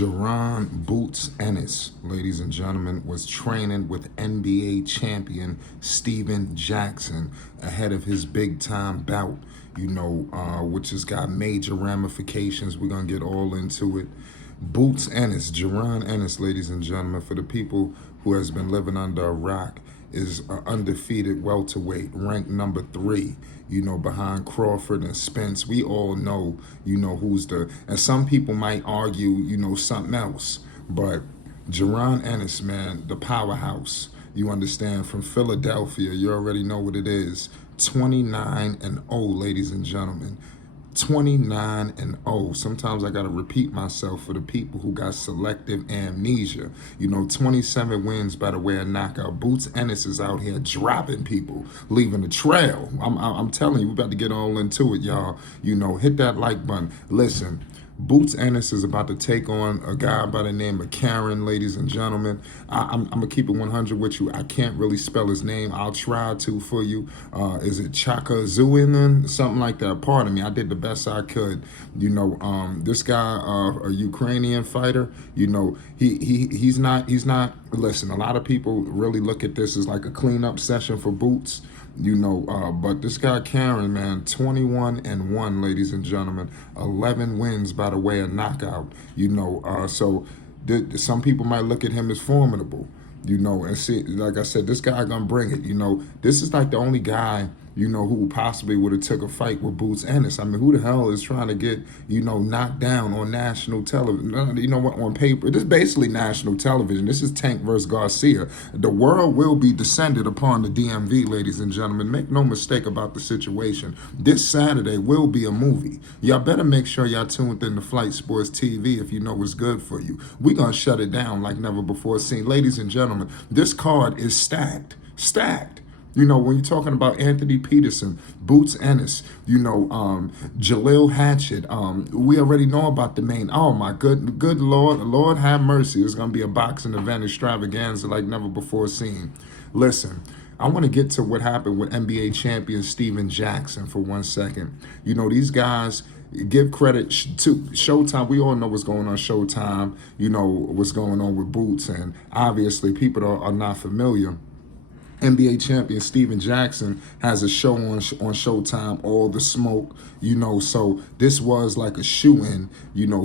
Jaron Boots Ennis, ladies and gentlemen, was training with NBA champion Steven Jackson ahead of his big time bout, which has got major ramifications. We're going to get all into it. Boots Ennis, Jaron Ennis, ladies and gentlemen, for the people who has been living under a rock, is an undefeated welterweight, ranked number 3, behind Crawford and Spence. We all know, who's and some people might argue, something else. But Jaron Ennis, man, the powerhouse, you understand, from Philadelphia, you already know what it is. 29-0, ladies and gentlemen. 29-0. Sometimes I got to repeat myself for the people who got selective amnesia. 27 wins by the way of knockout. Boots Ennis is out here dropping people, leaving a trail. I'm telling you, we're about to get all into it, y'all. Hit that like button. Listen, Boots Ennis is about to take on a guy by the name of Jaron, ladies and gentlemen. I'm going to keep it 100 with you. I can't really spell his name. I'll try to for you. Is it Chaka Zuinen? Something like that. Pardon me. I did the best I could. This guy, a Ukrainian fighter, he's not, listen, a lot of people really look at this as like a cleanup session for Boots. But this guy Jaron, man, 21-1, ladies and gentlemen, 11 wins by the way of knockout. Some people might look at him as formidable, and see, like I said, this guy gonna bring it. This is like the only guy, who possibly would have took a fight with Boots Ennis. I mean, who the hell is trying to get, knocked down on national television? On paper, this is basically national television. This is Tank versus Garcia. The world will be descended upon the DMV, ladies and gentlemen. Make no mistake about the situation. This Saturday will be a movie. Y'all better make sure y'all tuned in to Flight Sports TV if you know what's good for you. We're going to shut it down like never before seen. Ladies and gentlemen, this card is stacked. Stacked. When you're talking about Anthony Peterson, Boots Ennis, Jaleel Hatchett, we already know about the main. Oh my good Lord have mercy. It's going to be a boxing event extravaganza like never before seen. Listen, I want to get to what happened with NBA champion Steven Jackson for 1 second. These guys, give credit to Showtime. We all know what's going on Showtime, what's going on with Boots, and obviously people are not familiar. NBA champion Steven Jackson has a show on Showtime, All the Smoke, so this was like a shoe-in,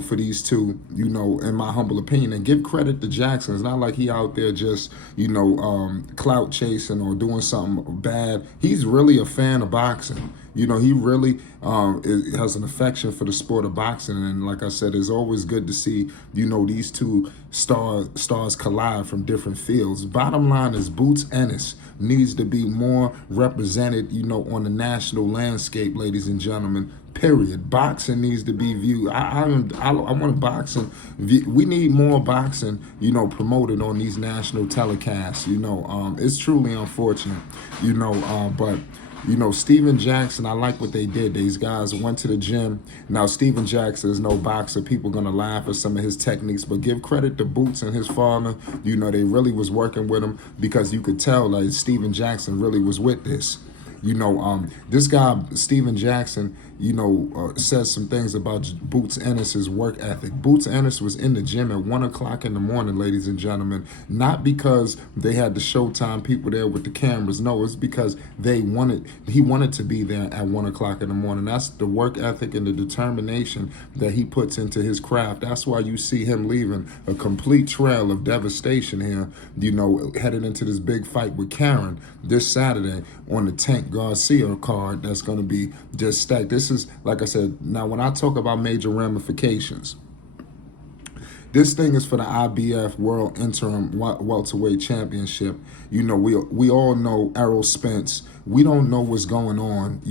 for these two, in my humble opinion. And give credit to Jackson. It's not like he out there just, clout chasing or doing something bad. He's really a fan of boxing. He really has an affection for the sport of boxing. And like I said, it's always good to see, these two stars collide from different fields. Bottom line is Boots Ennis needs to be more represented, on the national landscape, ladies and gentlemen. Period. Boxing needs to be viewed. I want boxing. We need more boxing, promoted on these national telecasts. It's truly unfortunate, but. Steven Jackson, I like what they did. These guys went to the gym. Now, Steven Jackson is no boxer. People are going to laugh at some of his techniques, but give credit to Boots and his father. They really was working with him because you could tell that Steven Jackson really was with this. This guy, Steven Jackson, says some things about Boots Ennis's work ethic. Boots Ennis was in the gym at 1 o'clock in the morning, ladies and gentlemen, not because they had the Showtime people there with the cameras. No, it's because he wanted to be there at 1 o'clock in the morning. That's the work ethic and the determination that he puts into his craft. That's why you see him leaving a complete trail of devastation here, headed into this big fight with Jaron this Saturday on the Tank Garcia card. That's going to be just stacked. This is, like I said, now when I talk about major ramifications, this thing is for the IBF World Interim Welterweight Championship. We all know Errol Spence. We don't know what's going on,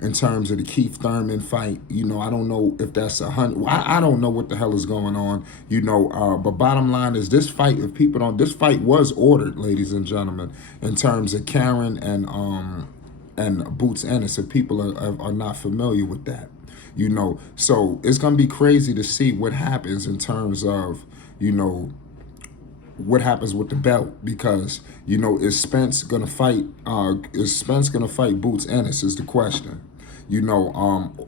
in terms of the Keith Thurman fight. I don't know if that's 100. I don't know what the hell is going on, but bottom line is this fight, if people don't, this fight was ordered, ladies and gentlemen, in terms of Jaron and Boots Ennis, if people are not familiar with that. So it's going to be crazy to see what happens in terms of, what happens with the belt, because, is Spence going to fight, Boots Ennis is the question,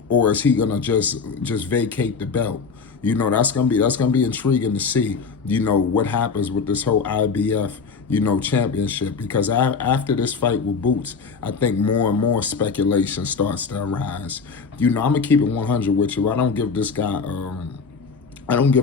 or is he going to just vacate the belt? That's gonna be intriguing to see, what happens with this whole IBF, championship. Because after this fight with Boots, I think more and more speculation starts to arise. I'm gonna keep it 100 with you. I don't give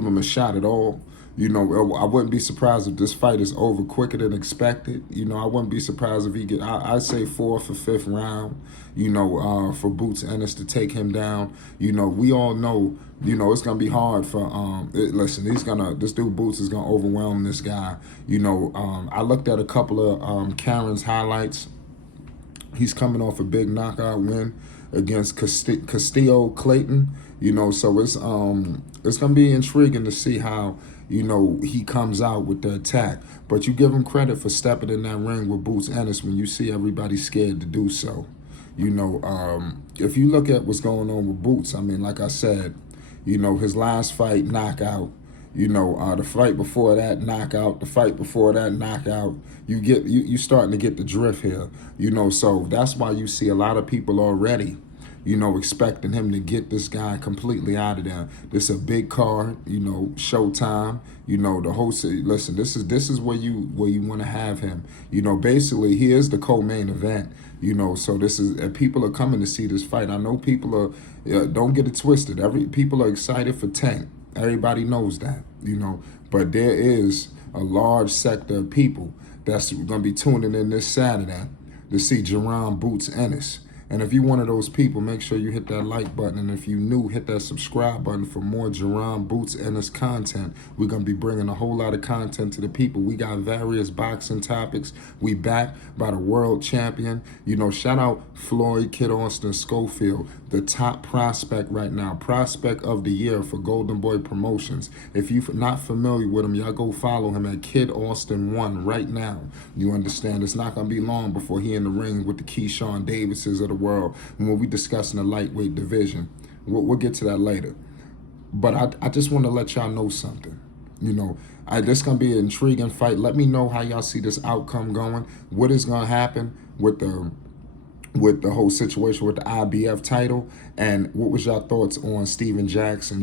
him a shot at all. I wouldn't be surprised if this fight is over quicker than expected. I wouldn't be surprised if he get. I'd say fourth or fifth round. For Boots Ennis to take him down. We all know. It's gonna be hard for. Listen, this dude Boots is gonna overwhelm this guy. I looked at a couple of Karen's highlights. He's coming off a big knockout win against Castillo Clayton. So it's gonna be intriguing to see how he comes out with the attack. But you give him credit for stepping in that ring with Boots Ennis when you see everybody scared to do so. If you look at what's going on with Boots, I mean, like I said, his last fight knockout. The fight before that knockout, the fight before that knockout. You starting to get the drift here. So that's why you see a lot of people already, expecting him to get this guy completely out of there. This is a big card, Showtime. The host. Listen, this is where you want to have him. Basically he is the co-main event. So this is people are coming to see this fight. I know people are. Don't get it twisted. People are excited for Tank. Everybody knows that. But there is a large sector of people that's going to be tuning in this Saturday to see Jaron Boots Ennis. And if you're one of those people, make sure you hit that like button. And if you're new, hit that subscribe button for more Jaron Boots Ennis content. We're going to be bringing a whole lot of content to the people. We got various boxing topics. We back by the world champion. Shout out Floyd Kid Austin Schofield, the top prospect right now. Prospect of the year for Golden Boy Promotions. If you're not familiar with him, y'all go follow him at Kid Austin 1 right now. You understand? It's not going to be long before he in the ring with the Keyshawn Davises of the world when we discussing the lightweight division. We'll get to that later. But I just want to let y'all know something. This going to be an intriguing fight. Let me know how y'all see this outcome going. What is going to happen with the whole situation with the IBF title, and what was your thoughts on Steven Jackson,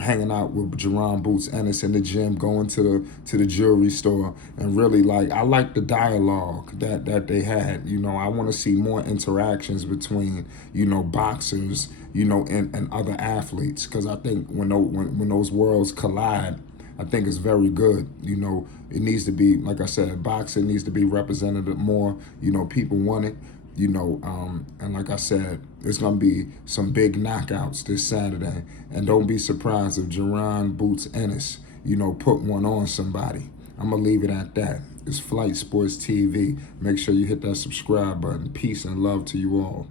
hanging out with Jaron Boots Ennis in the gym, going to the jewelry store, and really I like the dialogue that they had. I want to see more interactions between, boxers, and other athletes, because I think when those worlds collide, I think it's very good. It needs to be, like I said, boxing needs to be represented more. People want it. And like I said, there's going to be some big knockouts this Saturday. And don't be surprised if Jaron Boots Ennis, put one on somebody. I'm going to leave it at that. It's Flight Sports TV. Make sure you hit that subscribe button. Peace and love to you all.